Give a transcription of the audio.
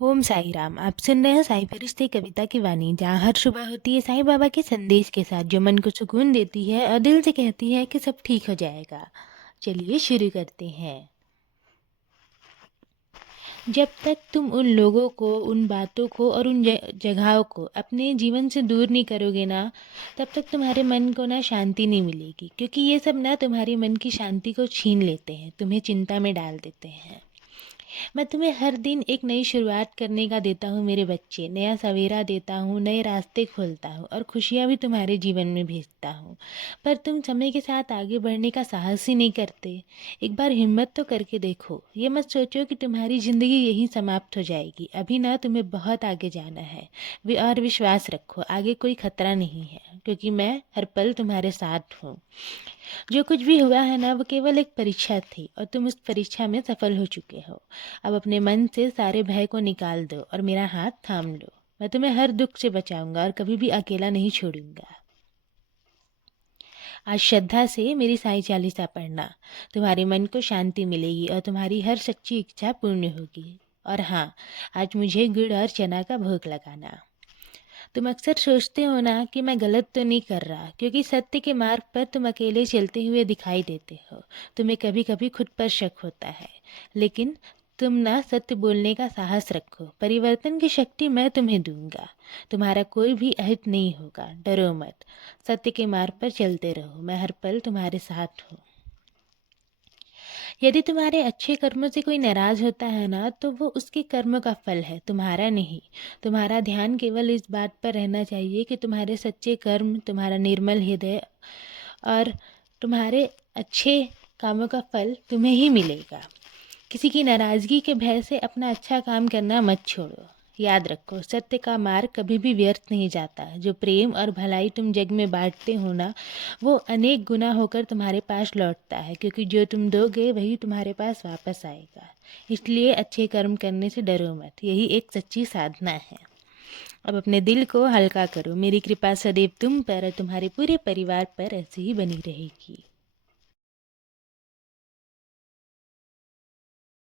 ओम साई राम। आप सुन रहे हैं साई फरिश्ते कविता की वाणी, जहाँ हर सुबह होती है साईं बाबा के संदेश के साथ, जो मन को सुकून देती है और दिल से कहती है कि सब ठीक हो जाएगा। चलिए शुरू करते हैं। जब तक तुम उन लोगों को, उन बातों को और उन जगहों को अपने जीवन से दूर नहीं करोगे ना, तब तक तुम्हारे मन को ना शांति नहीं मिलेगी, क्योंकि ये सब ना तुम्हारे मन की शांति को छीन लेते हैं, तुम्हें चिंता में डाल देते हैं। मैं तुम्हें हर दिन एक नई शुरुआत करने का देता हूँ मेरे बच्चे, नया सवेरा देता हूँ, नए रास्ते खोलता हूँ और खुशियाँ भी तुम्हारे जीवन में भेजता हूँ। पर तुम समय के साथ आगे बढ़ने का साहस ही नहीं करते। एक बार हिम्मत तो करके देखो। ये मत सोचो कि तुम्हारी ज़िंदगी यहीं समाप्त हो जाएगी। अभी ना तुम्हें बहुत आगे जाना है। और विश्वास रखो, आगे कोई खतरा नहीं है, क्योंकि मैं हर पल तुम्हारे साथ हूँ। जो कुछ भी हुआ है ना, वो केवल एक परीक्षा थी और तुम उस परीक्षा में सफल हो चुके हो। अब अपने मन से सारे भय को निकाल दो और मेरा हाथ थाम लो। मैं तुम्हें हर दुख से बचाऊंगा और कभी भी अकेला नहीं छोड़ूंगा। आज श्रद्धा से मेरी साई चालीसा पढ़ना, तुम्हारे मन को शांति मिलेगी और तुम्हारी हर सच्ची इच्छा पूर्ण होगी। और हाँ, आज मुझे गुड़ और चना का भोग लगाना। तुम अक्सर सोचते हो ना कि मैं गलत तो नहीं कर रहा, क्योंकि सत्य के मार्ग पर तुम अकेले चलते हुए दिखाई देते हो। तुम्हें कभी कभी खुद पर शक होता है, लेकिन तुम ना सत्य बोलने का साहस रखो। परिवर्तन की शक्ति मैं तुम्हें दूंगा। तुम्हारा कोई भी अहित नहीं होगा। डरो मत। सत्य के मार्ग पर चलते रहो। मैं हर पल तुम्हारे साथ हूँ। यदि तुम्हारे अच्छे कर्मों से कोई नाराज होता है ना, तो वो उसके कर्म का फल है, तुम्हारा नहीं। तुम्हारा ध्यान केवल इस बात पर रहना चाहिए कि तुम्हारे सच्चे कर्म, तुम्हारा निर्मल हृदय और तुम्हारे अच्छे कामों का फल तुम्हें ही मिलेगा। किसी की नाराज़गी के भय से अपना अच्छा काम करना मत छोड़ो। याद रखो, सत्य का मार्ग कभी भी व्यर्थ नहीं जाता। जो प्रेम और भलाई तुम जग में बांटते हो ना, वो अनेक गुना होकर तुम्हारे पास लौटता है, क्योंकि जो तुम दोगे वही तुम्हारे पास वापस आएगा। इसलिए अच्छे कर्म करने से डरो मत। यही एक सच्ची साधना है। अब अपने दिल को हल्का करो। मेरी कृपा सदैव तुम पर और तुम्हारे पूरे परिवार पर ऐसे ही बनी रहेगी।